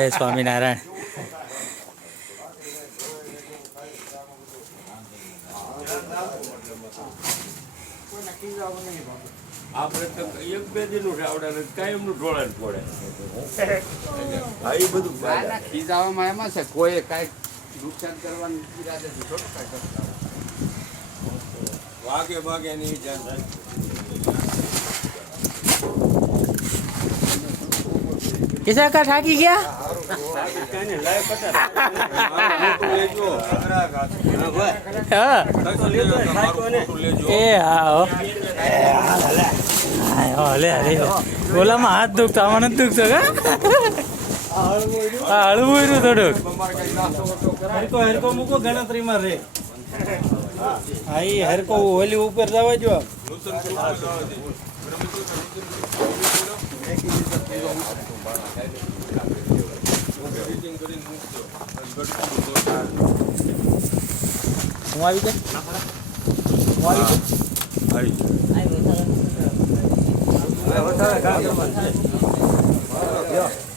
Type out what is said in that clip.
જય સ્વામિનારાયણ. આપણે તો એક બે દિનનું આવડે કાયમનું ઢોળાણ પડે. હા એ બધું ખીજાવામાં એમાં છે કોઈ કાંઈક નુકસાન કરવાનું ઈરાદે થોડું કાંઈ કરતા વાગે વાગે ની જાણ થાય. કિસાકા થાકી ગયા. હા એ હા લે અરે બોલામાં હાથ દુખતો આમાં નથી દુખતો કા. હા હળવું રહ્યું થોડુંક. હરકો હરકો મૂકો ગણતરીમાં રે. હા એ હરકો ઓલી ઉપર જવા જો. હું આવી ગયા. આવી